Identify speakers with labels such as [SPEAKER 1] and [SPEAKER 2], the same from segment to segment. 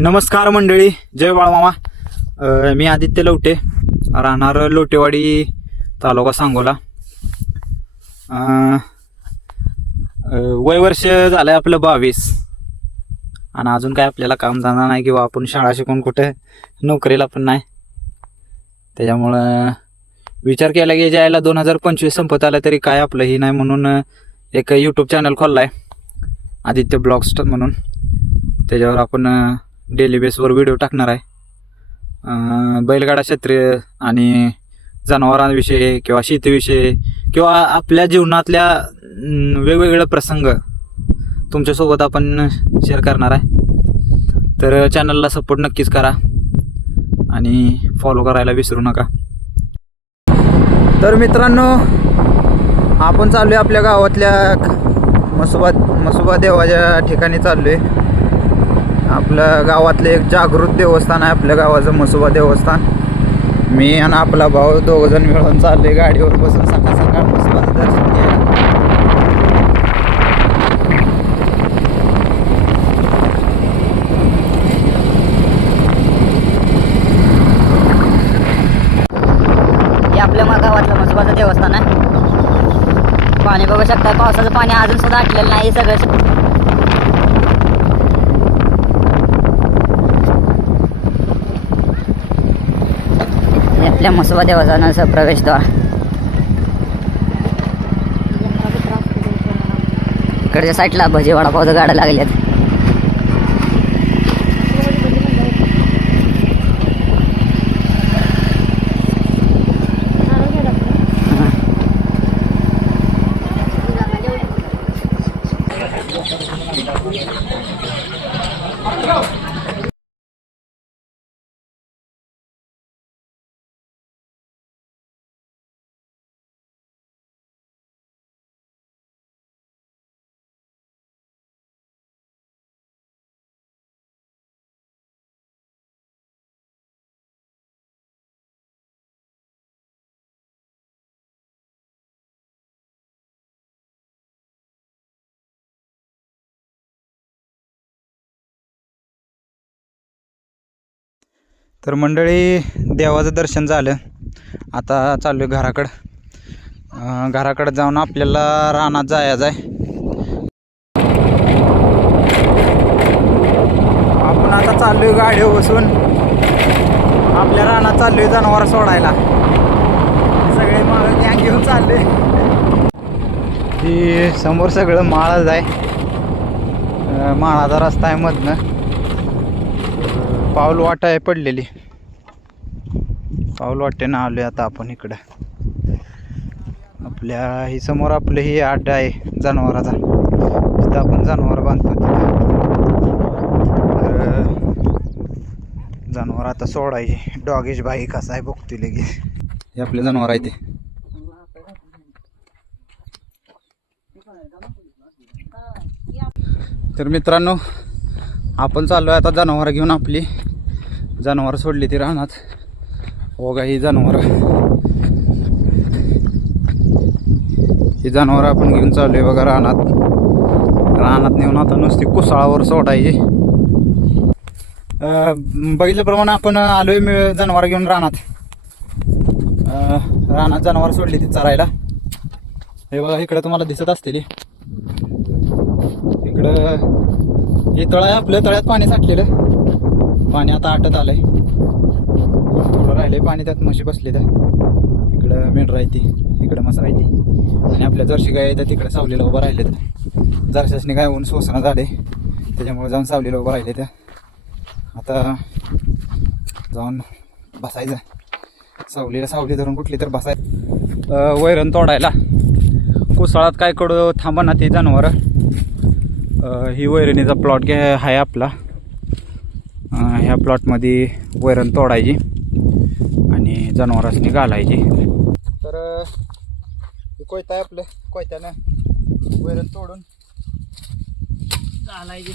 [SPEAKER 1] नमस्कार मंडळी जय बाळमामा. मी आदित्य लवटे. राहणार लोटेवाडी तालुका सांगोला. वयवर्ष झालं वय वर्ष आपलं बावीस. आणि अजून काय आपल्याला काम धंदा नाही किंवा आपण शाळा शिकून कुठे नोकरीला पण नाही. त्याच्यामुळं विचार केला की ज्याला दोन हजार पंचवीस संपत आलं तरी काय आपलं ही नाही म्हणून एक यूट्यूब चॅनल खोलला आहे आदित्य ब्लॉग्स म्हणून. त्याच्यावर आपण डेली बेसवर व्हिडिओ टाकणार आहे. बैलगाडा क्षेत्रीय आणि जनावरांविषयी किंवा शेतीविषयी किंवा आपल्या जीवनातल्या वेगवेगळे प्रसंग तुमच्यासोबत आपण शेअर करणार आहे. तर चॅनलला सपोर्ट नक्कीच करा आणि फॉलो करायला विसरू नका. तर मित्रांनो आपण चाललो आहे आपल्या गावातल्या मसोबा मसोबा देवाच्या ठिकाणी चाललो आहे आपलं गावातले एक जागृत देवस्थान आहे आपल्या गावाचं मसोबा देवस्थान. मी आणि आपला भाऊ दोघंजण मिळून चालले गाडीवर बसून सकाळ सकाळ मसोबाचं दर्शन घ्यायला.
[SPEAKER 2] आपल्या देवस्थान आहे. पाणी बघू शकता पावसाचं पाणी अजून सुद्धा आटलेलं नाही सगळं. आपल्या म्हसोबा देवस्थानाचं प्रवेशद्वार इकडच्या साईडला भजी वडापावचं गाड्या लागल्यात
[SPEAKER 1] तर मंडळी देवाचं दर्शन झालं. आता चालू आहे घराकडं घराकडं जाऊन आपल्याला रानात जायचं आहे. आपण आता चाललो आहे गाडीवर बसून. आपल्या रानात चाललो आहे जनावर सोडायला. सगळे माळ गॅंग घेऊन चालले ही समोर सगळं माळच आहे. माळाचा रस्ता आहे मधनं. पाऊल वाट आहे पडलेली. पाऊल वाट्यानं आलो आता आपण इकडं. आपल्या ही समोर आपलं ही आड्डा आहे जनावराचा. तिथं आपण जनावर बांधतो तिथं. तर जनावर आता सोडायचे. डॉगेज बाई कसा आहे बघतोय लगेच. हे आपले जनावर आहे ते. तर मित्रांनो आपण चाललो आहे आता जनावरं घेऊन आपली जनावर सोडली ती रानात. ओघा ही जनावर. ही जनावरं आपण घेऊन चालू आहे बघा रानात. रानात नेऊन आता नुसती कुसाळावर सोडायची. बघितल्याप्रमाणे आपण आलोय मी जनावर घेऊन रानात. रानात जनावर सोडली ती चरायला. हे बघा इकडं तुम्हाला दिसत असतील. इकडं हे तळ आहे आपलं तळ्यात पाणी साठलेलं. पाणी आता आटत आलंय. थोडं राहिलंय पाणी त्यात म्हशी बसले त्या इकडं मेंढर आहे ती इकडं मसा आहे ती. आणि आपल्या जर्शी गाय त्या तिकडं सावलीला उभं राहिले त्या जर्शासनी गाय होऊन सोसणं झाले त्याच्यामुळे जाऊन सावलीला उभं राहिले त्या आता जाऊन बसायचं. सावलीला सावली धरून कुठली तर बसाय वैरण तोडायला. कोसळात काय कडू थांबा ना ते जनावरं. ही वैरणीचा प्लॉट घ्या आहे आपला. ह्या प्लॉटमध्ये वैरण तोडायची आणि जनावरांनी घालायची तर कोयता आहे आपलं कोयत्यानं वैरण तोडून घालायची.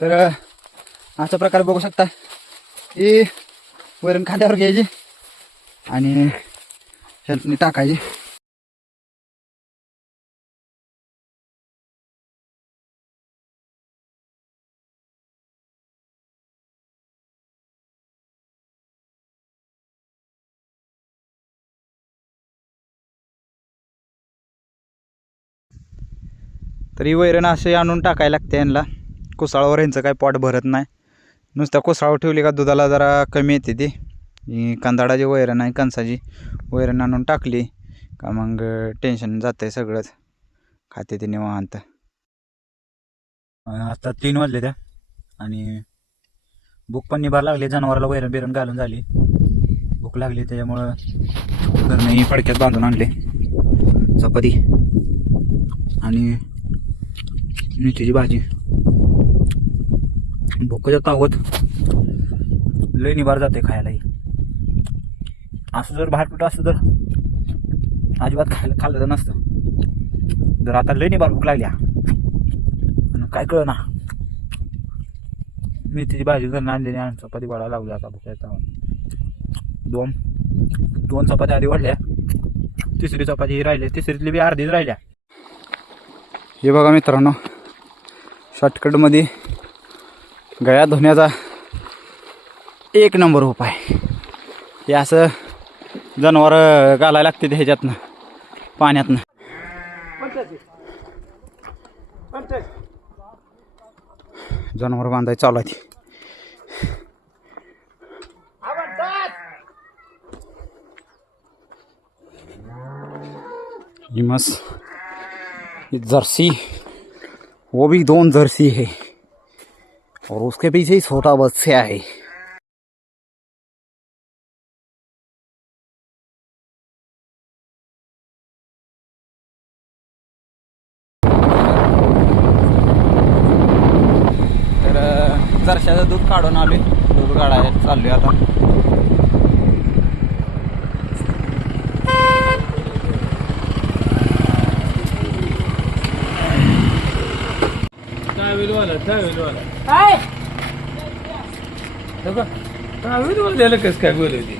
[SPEAKER 1] तर असा अशा प्रकारे बघू शकता. की वैरण खांद्यावर घ्यायची आणि ह्यातनी टाकायची. तर ही वैरण असे आणून टाकायला लागते यांना. कोसाळावर यांचं काय पॉट भरत नाही. नुसत्या कुसाळावर ठेवली का दुधाला जरा कमी येते ती. कांदाडाची वैरण आहे कणसाची. वैरण आणून टाकली का मग टेन्शन जाते सगळंच. खाते ते निवांत. आता तीन वाजले त्या. आणि भूक पण निभार लागली जनावराला वैरण बिरण घालून झाली. भूक लागली त्याच्यामुळं घरनंही फडक्यात बांधून आणले. चपाती आणि मेथीची भाजी. भोकाच्या तावत लय निभार जाते खायलाही. असं जर बाहेर कुठं असतं तर अजिबात खायला खाल्लं तर नसतं. जर आता लय निभार भूक लागल्या. आणि काय कळ ना मेथीची भाजी जर आणलेली आणि चपाती वाढायला लागली आता भुकाच्या तावत दोन. दोन चपात्या आधी वाढल्या. तिसरी चपाती ही राहिली. तिसरीतली बी अर्धीच राहिल्या. हे बघा मित्रांनो शॉर्टकटमध्ये गळ्या धुण्याचा एक नंबर उपाय. हे असं जनावरं घालायला लागते ह्याच्यातनं पाण्यातनं. जनावर बांधाय चालू आहे ती. ही मस जर्सी वो भी दोन जर्सी है. और उसके पीछे ही छोटा बच्चा है तर जरशाचं दूध काढून आले दूध काढायला चाललोय आता.
[SPEAKER 3] काय? ट्रॅव्हलवाल्याला कसं काय बोलवते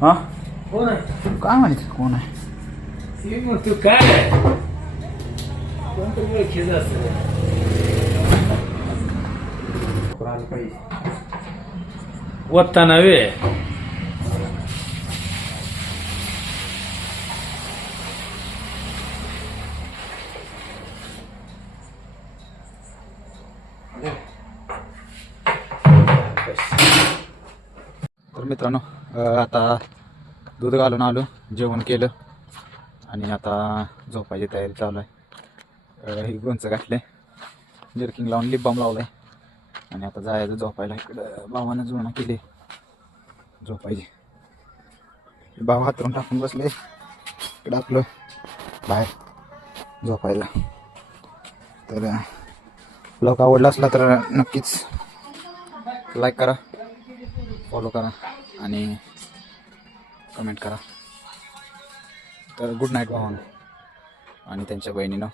[SPEAKER 1] हा?
[SPEAKER 3] कोण आहे?
[SPEAKER 1] काय माहिती कोण आहे?
[SPEAKER 3] ती मग तू काय आहे? कोणतं ओळखीचं असतं? वत्ताना वे
[SPEAKER 1] तर मित्रांनो आता दूध घालून आलो जेवण केलं आणि आता झोपायची तयारी चालू आहे. ही गोंचं घातले जर्किंग लावून लिप बाम लावलाय आणि आता जायचं झोपायला. इकडं भावानं जुळणा केली झोपायची. भाव हातरून टाकून बसले इकडं आपलं बाहेर झोपायला. तर ब्लॉग आवडला असला तर नक्कीच लाईक करा फॉलो करा. आणि कमेंट करा. तर गुड नाईट भावानं. आणि त्यांच्या बहिणीनं.